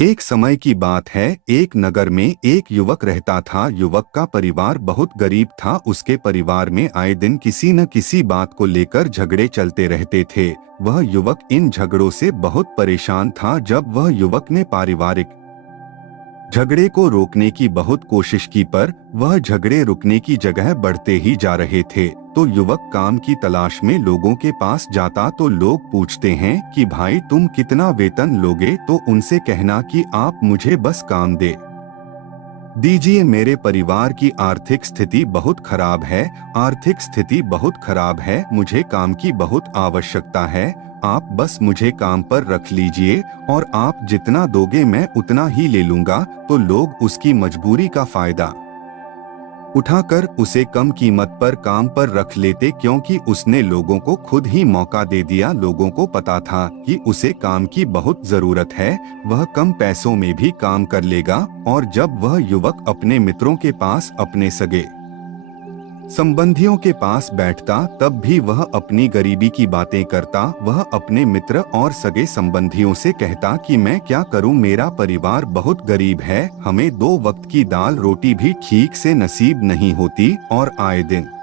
एक समय की बात है, एक नगर में एक युवक रहता था। युवक का परिवार बहुत गरीब था। उसके परिवार में आए दिन किसी न किसी बात को लेकर झगड़े चलते रहते थे। वह युवक इन झगड़ों से बहुत परेशान था। जब वह युवक ने पारिवारिक झगड़े को रोकने की बहुत कोशिश की, पर वह झगड़े रुकने की जगह बढ़ते ही जा रहे थे। तो युवक काम की तलाश में लोगों के पास जाता तो लोग पूछते हैं कि भाई तुम कितना वेतन लोगे, तो उनसे कहना कि आप मुझे बस काम दे दीजिए, मेरे परिवार की आर्थिक स्थिति बहुत खराब है। आर्थिक स्थिति बहुत खराब है, मुझे काम की बहुत आवश्यकता है। आप बस मुझे काम पर रख लीजिए और आप जितना दोगे मैं उतना ही ले लूंगा। तो लोग उसकी मजबूरी का फायदा उठाकर उसे कम कीमत पर काम पर रख लेते, क्योंकि उसने लोगों को खुद ही मौका दे दिया। लोगों को पता था कि उसे काम की बहुत जरूरत है, वह कम पैसों में भी काम कर लेगा। और जब वह युवक अपने मित्रों के पास, अपने सगे संबंधियों के पास बैठता, तब भी वह अपनी गरीबी की बातें करता। वह अपने मित्र और सगे संबंधियों से कहता कि मैं क्या करूं, मेरा परिवार बहुत गरीब है, हमें 2 वक्त की दाल रोटी भी ठीक से नसीब नहीं होती और आए दिन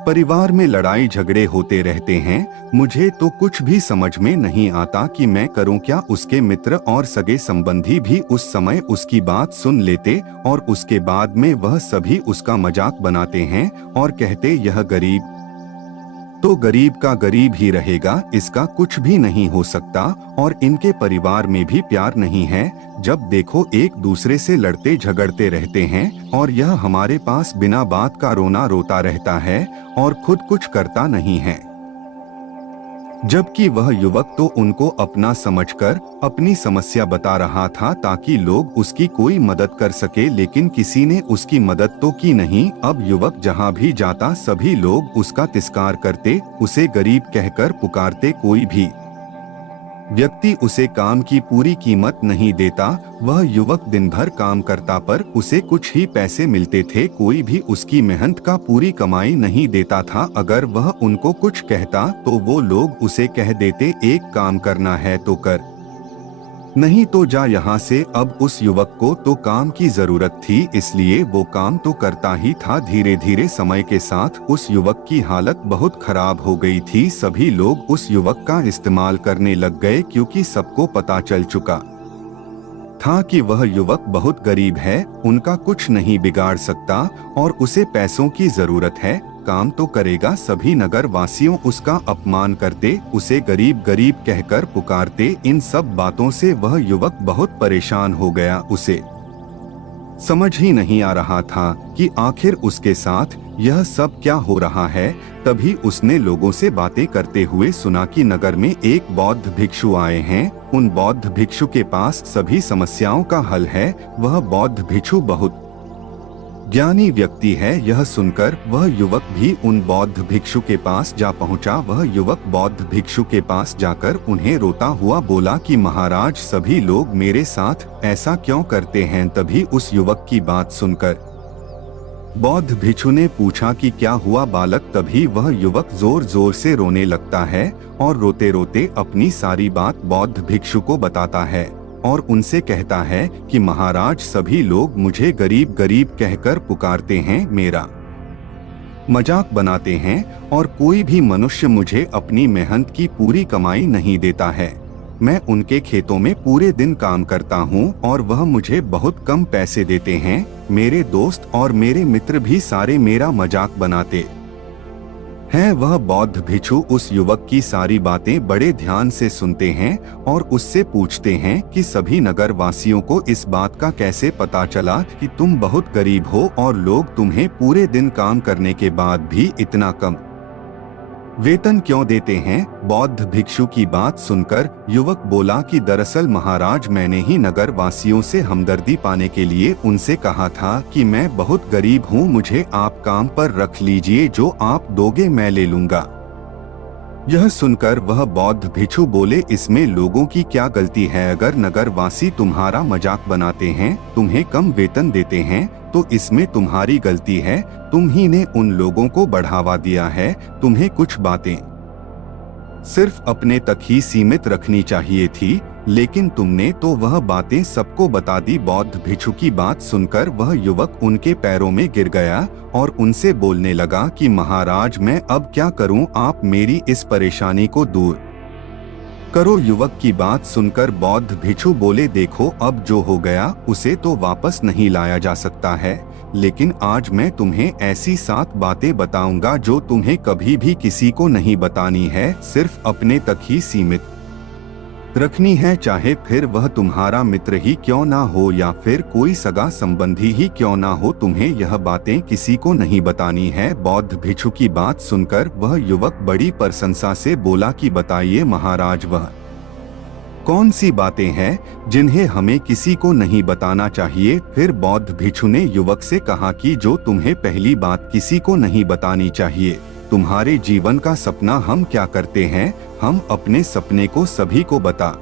परिवार में लड़ाई झगड़े होते रहते हैं। मुझे तो कुछ भी समझ में नहीं आता कि मैं करूं क्या। उसके मित्र और सगे संबंधी भी उस समय उसकी बात सुन लेते और उसके बाद में वह सभी उसका मजाक बनाते हैं और कहते यह गरीब तो गरीब का गरीब ही रहेगा, इसका कुछ भी नहीं हो सकता और इनके परिवार में भी प्यार नहीं है। जब देखो एक दूसरे से लड़ते झगड़ते रहते हैं और यह हमारे पास बिना बात का रोना रोता रहता है और खुद कुछ करता नहीं है। जबकि वह युवक तो उनको अपना समझकर अपनी समस्या बता रहा था ताकि लोग उसकी कोई मदद कर सके, लेकिन किसी ने उसकी मदद तो की नहीं। अब युवक जहां भी जाता सभी लोग उसका तिरस्कार करते, उसे गरीब कहकर पुकारते। कोई भी व्यक्ति उसे काम की पूरी कीमत नहीं देता। वह युवक दिन भर काम करता पर उसे कुछ ही पैसे मिलते थे। कोई भी उसकी मेहनत का पूरी कमाई नहीं देता था। अगर वह उनको कुछ कहता तो वो लोग उसे कह देते एक काम करना है तो कर, नहीं तो जा यहाँ से। अब उस युवक को तो काम की जरूरत थी, इसलिए वो काम तो करता ही था। धीरे धीरे समय के साथ उस युवक की हालत बहुत खराब हो गई थी। सभी लोग उस युवक का इस्तेमाल करने लग गए, क्योंकि सबको पता चल चुका था कि वह युवक बहुत गरीब है, उनका कुछ नहीं बिगाड़ सकता और उसे पैसों की जरूरत है। काम तो करेगा। सभी नगर वासियों उसका अपमान करते, उसे गरीब गरीब कहकर पुकारते। इन सब बातों से वह युवक बहुत परेशान हो गया। उसे समझ ही नहीं आ रहा था कि आखिर उसके साथ यह सब क्या हो रहा है। तभी उसने लोगों से बातें करते हुए सुना कि नगर में एक बौद्ध भिक्षु आए हैं। उन बौद्ध भिक्षु के पास सभी समस्याओं का हल है। वह बौद्ध भिक्षु बहुत ज्ञानी व्यक्ति है। यह सुनकर वह युवक भी उन बौद्ध भिक्षु के पास जा पहुंचा। वह युवक बौद्ध भिक्षु के पास जाकर उन्हें रोता हुआ बोला कि महाराज, सभी लोग मेरे साथ ऐसा क्यों करते हैं। तभी उस युवक की बात सुनकर बौद्ध भिक्षु ने पूछा कि क्या हुआ बालक। तभी वह युवक जोर जोर से रोने लगता है और रोते रोते अपनी सारी बात बौद्ध भिक्षु को बताता है और उनसे कहता है कि महाराज, सभी लोग मुझे गरीब गरीब कहकर पुकारते हैं, मेरा मजाक बनाते हैं और कोई भी मनुष्य मुझे अपनी मेहनत की पूरी कमाई नहीं देता है। मैं उनके खेतों में पूरे दिन काम करता हूँ और वह मुझे बहुत कम पैसे देते हैं। मेरे दोस्त और मेरे मित्र भी सारे मेरा मजाक बनाते हैं। वह बौद्ध भिक्षु उस युवक की सारी बातें बड़े ध्यान से सुनते हैं और उससे पूछते हैं कि सभी नगर वासियों को इस बात का कैसे पता चला कि तुम बहुत गरीब हो और लोग तुम्हें पूरे दिन काम करने के बाद भी इतना कम वेतन क्यों देते हैं। बौद्ध भिक्षु की बात सुनकर युवक बोला कि दरअसल महाराज, मैंने ही नगर वासियों से हमदर्दी पाने के लिए उनसे कहा था कि मैं बहुत गरीब हूँ, मुझे आप काम पर रख लीजिए, जो आप दोगे मैं ले लूंगा। यह सुनकर वह बौद्ध भिक्षु बोले, इसमें लोगों की क्या गलती है। अगर नगर वासी तुम्हारा मजाक बनाते हैं, तुम्हें कम वेतन देते हैं, तो इसमें तुम्हारी गलती है। तुम ही ने उन लोगों को बढ़ावा दिया है। तुम्हें कुछ बातें सिर्फ अपने तक ही सीमित रखनी चाहिए थी। लेकिन तुमने तो वह बातें सबको बता दी। बौद्ध भिक्षु की बात सुनकर वह युवक उनके पैरों में गिर गया और उनसे बोलने लगा कि महाराज, मैं अब क्या करूं, आप मेरी इस परेशानी को दूर करो। युवक की बात सुनकर बौद्ध भिक्षु बोले, देखो, अब जो हो गया उसे तो वापस नहीं लाया जा सकता है, लेकिन आज मैं तुम्हें ऐसी 7 बातें बताऊंगा जो तुम्हें कभी भी किसी को नहीं बतानी है, सिर्फ अपने तक ही सीमित रखनी है, चाहे फिर वह तुम्हारा मित्र ही क्यों ना हो या फिर कोई सगा संबंधी ही क्यों ना हो, तुम्हें यह बातें किसी को नहीं बतानी है। बौद्ध भिक्षु की बात सुनकर वह युवक बड़ी प्रशंसा से बोला कि बताइए महाराज, वह कौन सी बातें हैं जिन्हें हमें किसी को नहीं बताना चाहिए। फिर बौद्ध भिक्षु ने युवक से कहा कि जो तुम्हें पहली बात किसी को नहीं बतानी चाहिए, तुम्हारे जीवन का सपना हम क्या करते हैं, हम अपने सपने को सभी को बता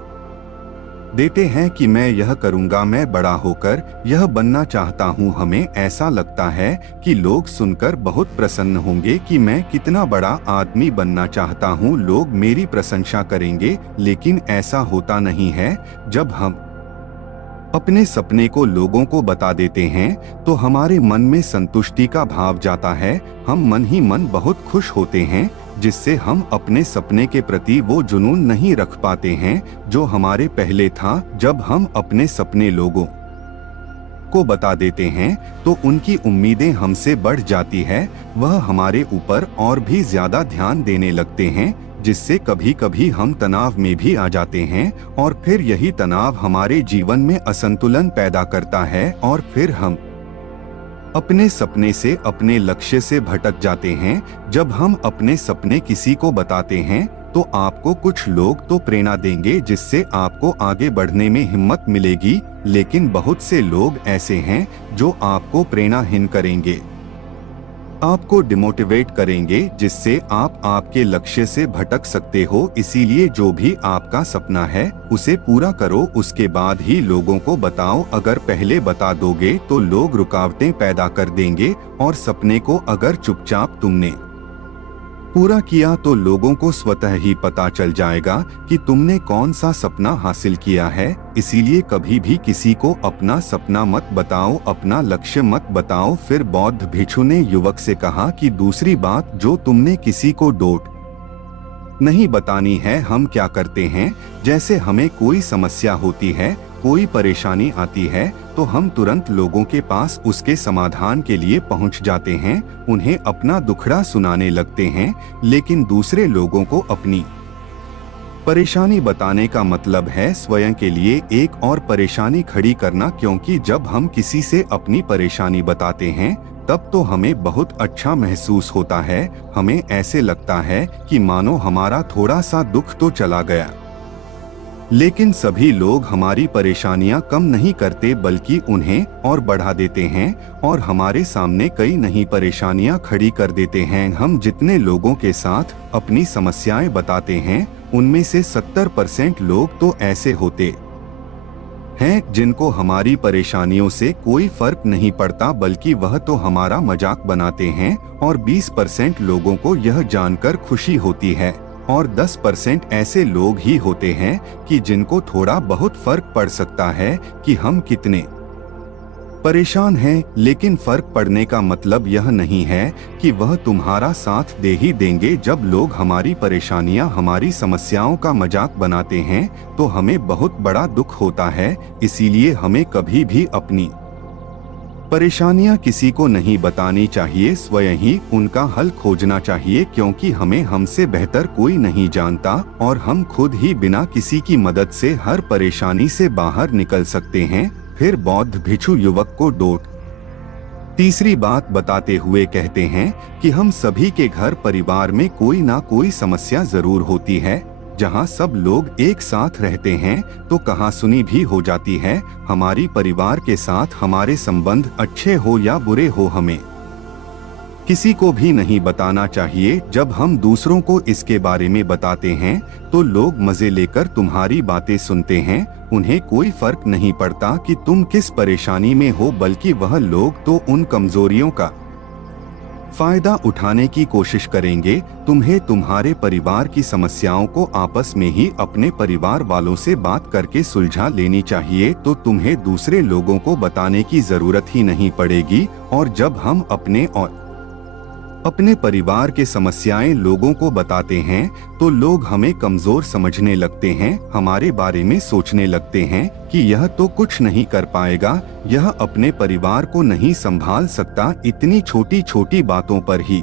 देते हैं कि मैं यह करूंगा, मैं बड़ा होकर यह बनना चाहता हूं। हमें ऐसा लगता है कि लोग सुनकर बहुत प्रसन्न होंगे कि मैं कितना बड़ा आदमी बनना चाहता हूं, लोग मेरी प्रशंसा करेंगे, लेकिन ऐसा होता नहीं है। जब हम अपने सपने को लोगों को बता देते हैं तो हमारे मन में संतुष्टि का भाव जाता है, हम मन ही मन बहुत खुश होते हैं, जिससे हम अपने सपने के प्रति वो जुनून नहीं रख पाते हैं जो हमारे पहले था। जब हम अपने सपने लोगों को बता देते हैं तो उनकी उम्मीदें हमसे बढ़ जाती है, वह हमारे ऊपर और भी ज्यादा ध्यान देने लगते हैं, जिससे कभी कभी हम तनाव में भी आ जाते हैं और फिर यही तनाव हमारे जीवन में असंतुलन पैदा करता है और फिर हम अपने सपने से, अपने लक्ष्य से भटक जाते हैं। जब हम अपने सपने किसी को बताते हैं तो आपको कुछ लोग तो प्रेरणा देंगे, जिससे आपको आगे बढ़ने में हिम्मत मिलेगी, लेकिन बहुत से लोग ऐसे हैं जो आपको प्रेरणाहीन करेंगे, आपको डिमोटिवेट करेंगे, जिससे आप आपके लक्ष्य से भटक सकते हो। इसीलिए जो भी आपका सपना है उसे पूरा करो, उसके बाद ही लोगों को बताओ। अगर पहले बता दोगे तो लोग रुकावटें पैदा कर देंगे और सपने को अगर चुपचाप तुमने पूरा किया तो लोगों को स्वतः ही पता चल जाएगा कि तुमने कौन सा सपना हासिल किया है। इसीलिए कभी भी किसी को अपना सपना मत बताओ, अपना लक्ष्य मत बताओ। फिर बौद्ध भिक्षु ने युवक से कहा कि दूसरी बात जो तुमने किसी को डोट नहीं बतानी है। हम क्या करते हैं, जैसे हमें कोई समस्या होती है, कोई परेशानी आती है तो हम तुरंत लोगों के पास उसके समाधान के लिए पहुंच जाते हैं, उन्हें अपना दुखड़ा सुनाने लगते हैं, लेकिन दूसरे लोगों को अपनी परेशानी बताने का मतलब है स्वयं के लिए एक और परेशानी खड़ी करना। क्योंकि जब हम किसी से अपनी परेशानी बताते हैं तब तो हमें बहुत अच्छा महसूस होता है, हमें ऐसे लगता है कि मानो हमारा थोड़ा सा दुख तो चला गया। लेकिन सभी लोग हमारी परेशानियां कम नहीं करते बल्कि उन्हें और बढ़ा देते हैं और हमारे सामने कई नई परेशानियां खड़ी कर देते हैं। हम जितने लोगों के साथ अपनी समस्याएं बताते हैं उनमें से 70% लोग तो ऐसे होते हैं जिनको हमारी परेशानियों से कोई फर्क नहीं पड़ता, बल्कि वह तो हमारा मजाक बनाते हैं, और 20% लोगों को यह जानकर खुशी होती है और 10% ऐसे लोग ही होते हैं कि जिनको थोड़ा बहुत फर्क पड़ सकता है कि हम कितने परेशान हैं। लेकिन फर्क पड़ने का मतलब यह नहीं है कि वह तुम्हारा साथ दे ही देंगे। जब लोग हमारी परेशानियां, हमारी समस्याओं का मजाक बनाते हैं तो हमें बहुत बड़ा दुख होता है। इसीलिए हमें कभी भी अपनी परेशानियां किसी को नहीं बतानी चाहिए, स्वयं ही उनका हल खोजना चाहिए, क्योंकि हमें हमसे बेहतर कोई नहीं जानता और हम खुद ही बिना किसी की मदद से हर परेशानी से बाहर निकल सकते हैं। फिर बौद्ध भिक्षु युवक को डोट तीसरी बात बताते हुए कहते हैं कि हम सभी के घर परिवार में कोई ना कोई समस्या जरूर होती है। जहाँ सब लोग एक साथ रहते हैं तो कहासुनी भी हो जाती है। हमारी परिवार के साथ हमारे संबंध अच्छे हो या बुरे हो, हमें किसी को भी नहीं बताना चाहिए। जब हम दूसरों को इसके बारे में बताते हैं तो लोग मजे लेकर तुम्हारी बातें सुनते हैं, उन्हें कोई फर्क नहीं पड़ता कि तुम किस परेशानी में हो, बल्कि वह लोग तो उन कमजोरियों का फायदा उठाने की कोशिश करेंगे। तुम्हें तुम्हारे परिवार की समस्याओं को आपस में ही अपने परिवार वालों से बात करके सुलझा लेनी चाहिए, तो तुम्हें दूसरे लोगों को बताने की जरूरत ही नहीं पड़ेगी। और जब हम अपने परिवार के समस्याएं लोगों को बताते हैं तो लोग हमें कमजोर समझने लगते हैं, हमारे बारे में सोचने लगते हैं कि यह तो कुछ नहीं कर पाएगा, यह अपने परिवार को नहीं संभाल सकता, इतनी छोटी छोटी बातों पर ही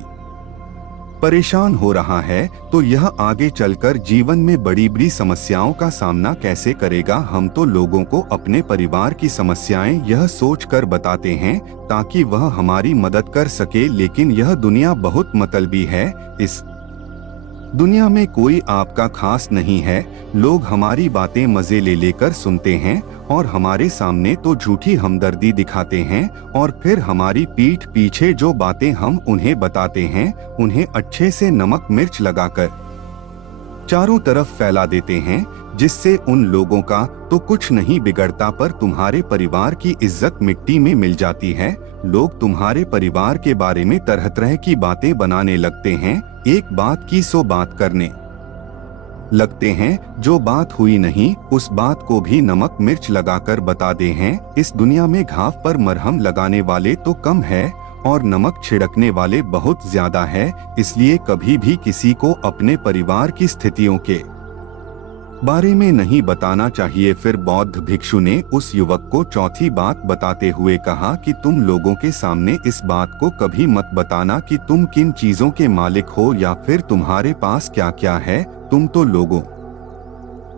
परेशान हो रहा है, तो यह आगे चलकर जीवन में बड़ी बड़ी समस्याओं का सामना कैसे करेगा। हम तो लोगों को अपने परिवार की समस्याएं यह सोचकर बताते हैं ताकि वह हमारी मदद कर सके, लेकिन यह दुनिया बहुत मतलबी है। इस दुनिया में कोई आपका खास नहीं है। लोग हमारी बातें मजे ले लेकर सुनते हैं और हमारे सामने तो झूठी हमदर्दी दिखाते हैं, और फिर हमारी पीठ पीछे जो बातें हम उन्हें बताते हैं उन्हें अच्छे से नमक मिर्च लगाकर चारों तरफ फैला देते हैं, जिससे उन लोगों का तो कुछ नहीं बिगड़ता, पर तुम्हारे परिवार की इज्जत मिट्टी में मिल जाती है। लोग तुम्हारे परिवार के बारे में तरह तरह की बातें बनाने लगते हैं, एक बात की 100 बात करने लगते हैं। जो बात हुई नहीं उस बात को भी नमक मिर्च लगाकर बताते हैं। इस दुनिया में घाव पर मरहम लगाने वाले तो कम है और नमक छिड़कने वाले बहुत ज्यादा है, इसलिए कभी भी किसी को अपने परिवार की स्थितियों के बारे में नहीं बताना चाहिए। फिर बौद्ध भिक्षु ने उस युवक को चौथी बात बताते हुए कहा कि तुम लोगों के सामने इस बात को कभी मत बताना कि तुम किन चीजों के मालिक हो या फिर तुम्हारे पास क्या क्या है। तुम तो लोगों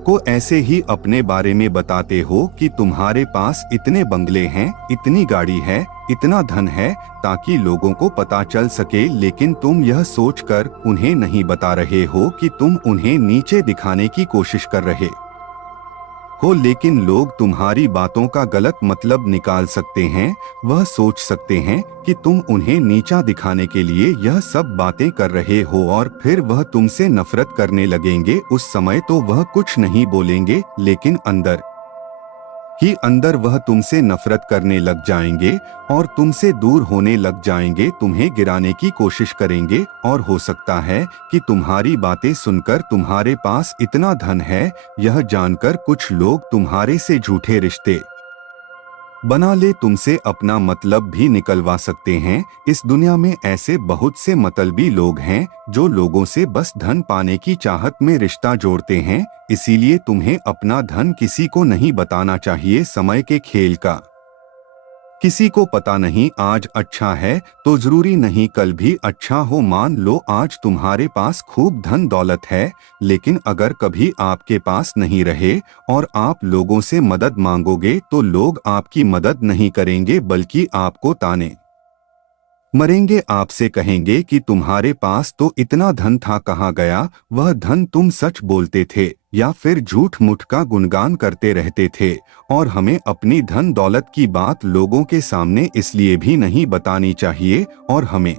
को ऐसे ही अपने बारे में बताते हो कि तुम्हारे पास इतने बंगले हैं, इतनी गाड़ी है, इतना धन है, ताकि लोगों को पता चल सके, लेकिन तुम यह सोचकर उन्हें नहीं बता रहे हो कि तुम उन्हें नीचे दिखाने की कोशिश कर रहे हो। लेकिन लोग तुम्हारी बातों का गलत मतलब निकाल सकते हैं, वह सोच सकते हैं कि तुम उन्हें नीचा दिखाने के लिए यह सब बातें कर रहे हो और फिर वह तुमसे नफरत करने लगेंगे। उस समय तो वह कुछ नहीं बोलेंगे, लेकिन अंदर ही अंदर वह तुमसे नफरत करने लग जाएंगे और तुमसे दूर होने लग जाएंगे, तुम्हें गिराने की कोशिश करेंगे। और हो सकता है कि तुम्हारी बातें सुनकर तुम्हारे पास इतना धन है यह जानकर कुछ लोग तुम्हारे से झूठे रिश्ते बना ले, तुमसे अपना मतलब भी निकलवा सकते हैं। इस दुनिया में ऐसे बहुत से मतलबी लोग हैं जो लोगों से बस धन पाने की चाहत में रिश्ता जोड़ते हैं, इसीलिए तुम्हें अपना धन किसी को नहीं बताना चाहिए। समय के खेल का किसी को पता नहीं, आज अच्छा है तो जरूरी नहीं कल भी अच्छा हो। मान लो आज तुम्हारे पास खूब धन दौलत है, लेकिन अगर कभी आपके पास नहीं रहे और आप लोगों से मदद मांगोगे तो लोग आपकी मदद नहीं करेंगे बल्कि आपको ताने मरेंगे, आपसे कहेंगे कि तुम्हारे पास तो इतना धन था, कहाँ गया वह धन, तुम सच बोलते थे या फिर झूठ मूठ का गुणगान करते रहते थे। और हमें अपनी धन दौलत की बात लोगों के सामने इसलिए भी नहीं बतानी चाहिए, और हमें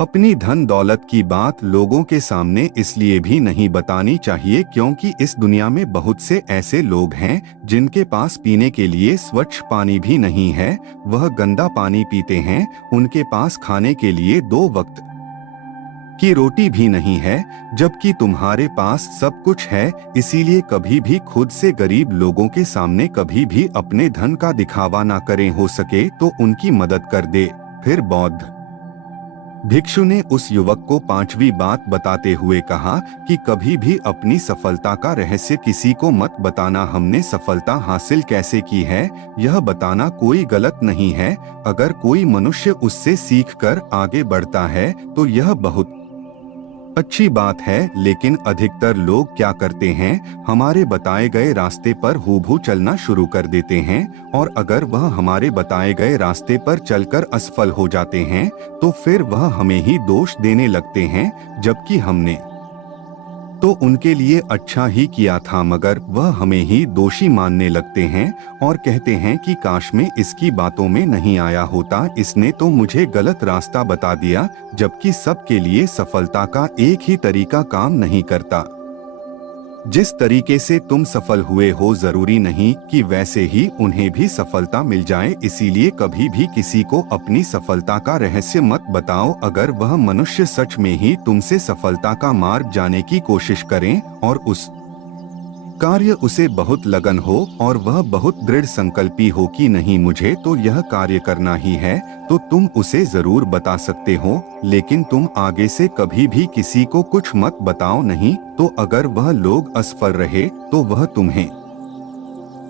अपनी धन दौलत की बात लोगों के सामने इसलिए भी नहीं बतानी चाहिए क्योंकि इस दुनिया में बहुत से ऐसे लोग हैं जिनके पास पीने के लिए स्वच्छ पानी भी नहीं है, वह गंदा पानी पीते हैं। उनके पास खाने के लिए 2 वक्त की रोटी भी नहीं है, जबकि तुम्हारे पास सब कुछ है। इसीलिए कभी भी खुद से गरीब लोगों के सामने कभी भी अपने धन का दिखावा ना करें, हो सके तो उनकी मदद कर दे। फिर बौद्ध भिक्षु ने उस युवक को 5वीं बात बताते हुए कहा कि कभी भी अपनी सफलता का रहस्य किसी को मत बताना। हमने सफलता हासिल कैसे की है यह बताना कोई गलत नहीं है। अगर कोई मनुष्य उससे सीखकर आगे बढ़ता है तो यह बहुत अच्छी बात है, लेकिन अधिकतर लोग क्या करते हैं, हमारे बताए गए रास्ते पर हूबहू चलना शुरू कर देते हैं, और अगर वह हमारे बताए गए रास्ते पर चलकर असफल हो जाते हैं तो फिर वह हमें ही दोष देने लगते हैं, जबकि हमने तो उनके लिए अच्छा ही किया था, मगर वह हमें ही दोषी मानने लगते हैं और कहते हैं कि काश मैं इसकी बातों में नहीं आया होता, इसने तो मुझे गलत रास्ता बता दिया। जबकि सबके लिए सफलता का एक ही तरीका काम नहीं करता। जिस तरीके से तुम सफल हुए हो जरूरी नहीं कि वैसे ही उन्हें भी सफलता मिल जाए, इसीलिए कभी भी किसी को अपनी सफलता का रहस्य मत बताओ। अगर वह मनुष्य सच में ही तुमसे सफलता का मार्ग जाने की कोशिश करें और उस कार्य उसे बहुत लगन हो और वह बहुत दृढ़ संकल्पी हो कि नहीं मुझे तो यह कार्य करना ही है, तो तुम उसे जरूर बता सकते हो, लेकिन तुम आगे से कभी भी किसी को कुछ मत बताओ नहीं। तो अगर वह लोग असफल रहे तो वह तुम्हें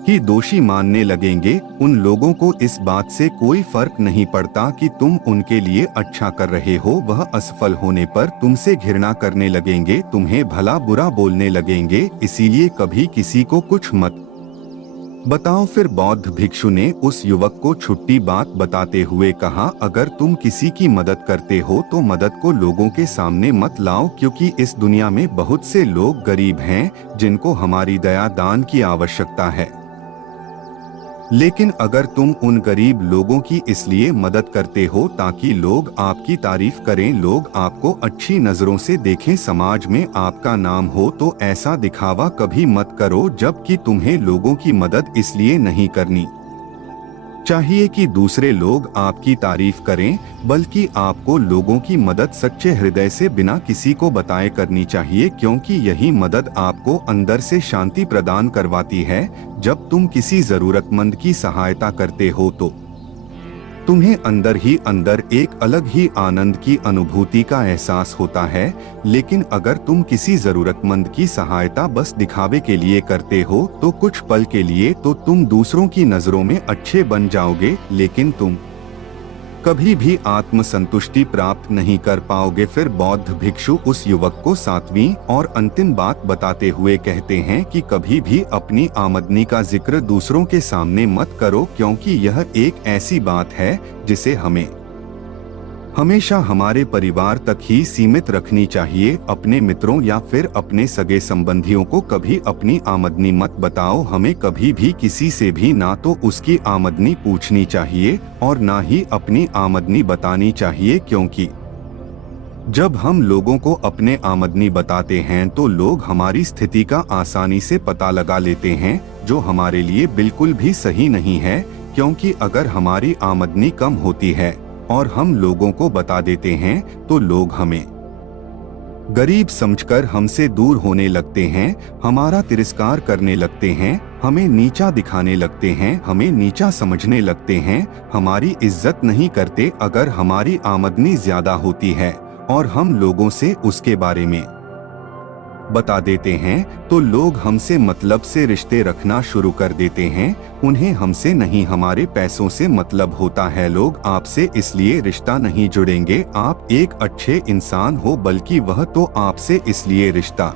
ही दोषी मानने लगेंगे। उन लोगों को इस बात से कोई फर्क नहीं पड़ता कि तुम उनके लिए अच्छा कर रहे हो, वह असफल होने पर तुमसे घृणा करने लगेंगे, तुम्हें भला बुरा बोलने लगेंगे। इसीलिए कभी किसी को कुछ मत बताओ। फिर बौद्ध भिक्षु ने उस युवक को छुट्टी बात बताते हुए कहा, अगर तुम किसी की मदद करते हो तो मदद को लोगों के सामने मत लाओ, क्योंकि इस दुनिया में बहुत से लोग गरीब हैं जिनको हमारी दया दान की आवश्यकता है। लेकिन अगर तुम उन गरीब लोगों की इसलिए मदद करते हो ताकि लोग आपकी तारीफ करें, लोग आपको अच्छी नजरों से देखें, समाज में आपका नाम हो, तो ऐसा दिखावा कभी मत करो। जबकि तुम्हें लोगों की मदद इसलिए नहीं करनी चाहिए कि दूसरे लोग आपकी तारीफ करें, बल्कि आपको लोगों की मदद सच्चे हृदय से बिना किसी को बताए करनी चाहिए, क्योंकि यही मदद आपको अंदर से शांति प्रदान करवाती है। जब तुम किसी जरूरतमंद की सहायता करते हो तो तुम्हें अंदर ही अंदर एक अलग ही आनंद की अनुभूति का एहसास होता है। लेकिन अगर तुम किसी जरूरतमंद की सहायता बस दिखावे के लिए करते हो तो कुछ पल के लिए तो तुम दूसरों की नजरों में अच्छे बन जाओगे, लेकिन तुम कभी भी आत्मसंतुष्टि प्राप्त नहीं कर पाओगे। फिर बौद्ध भिक्षु उस युवक को सातवीं और अंतिम बात बताते हुए कहते हैं कि कभी भी अपनी आमदनी का जिक्र दूसरों के सामने मत करो, क्योंकि यह एक ऐसी बात है जिसे हमें हमेशा हमारे परिवार तक ही सीमित रखनी चाहिए। अपने मित्रों या फिर अपने सगे संबंधियों को कभी अपनी आमदनी मत बताओ। हमें कभी भी किसी से भी ना तो उसकी आमदनी पूछनी चाहिए और ना ही अपनी आमदनी बतानी चाहिए, क्योंकि जब हम लोगों को अपने आमदनी बताते हैं तो लोग हमारी स्थिति का आसानी से पता लगा लेते हैं, जो हमारे लिए बिल्कुल भी सही नहीं है। क्योंकि अगर हमारी आमदनी कम होती है और हम लोगों को बता देते हैं तो लोग हमें गरीब समझकर हमसे दूर होने लगते हैं, हमारा तिरस्कार करने लगते हैं, हमें नीचा दिखाने लगते हैं, हमें नीचा समझने लगते हैं, हमारी इज्जत नहीं करते। अगर हमारी आमदनी ज्यादा होती है और हम लोगों से उसके बारे में बता देते हैं तो लोग हमसे मतलब से रिश्ते रखना शुरू कर देते हैं। उन्हें हमसे नहीं हमारे पैसों से मतलब होता है। लोग आपसे इसलिए रिश्ता नहीं जुड़ेंगे आप एक अच्छे इंसान हो, बल्कि वह तो आपसे इसलिए रिश्ता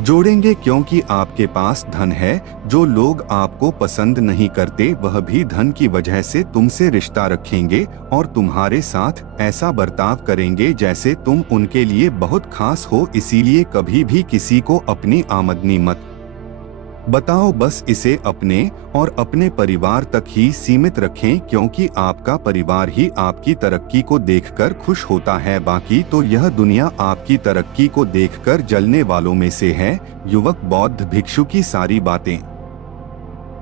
जोड़ेंगे क्योंकि आपके पास धन है। जो लोग आपको पसंद नहीं करते वह भी धन की वजह से तुमसे रिश्ता रखेंगे और तुम्हारे साथ ऐसा बर्ताव करेंगे जैसे तुम उनके लिए बहुत खास हो। इसीलिए कभी भी किसी को अपनी आमदनी मत बताओ, बस इसे अपने और अपने परिवार तक ही सीमित रखें, क्योंकि आपका परिवार ही आपकी तरक्की को देखकर खुश होता है। बाकी तो यह दुनिया आपकी तरक्की को देखकर जलने वालों में से है। युवक बौद्ध भिक्षु की सारी बातें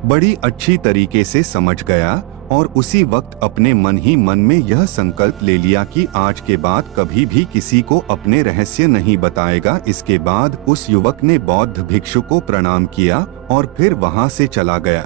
बड़ी अच्छी तरीके से समझ गया और उसी वक्त अपने मन ही मन में यह संकल्प ले लिया कि आज के बाद कभी भी किसी को अपने रहस्य नहीं बताएगा। इसके बाद उस युवक ने बौद्ध भिक्षु को प्रणाम किया और फिर वहां से चला गया।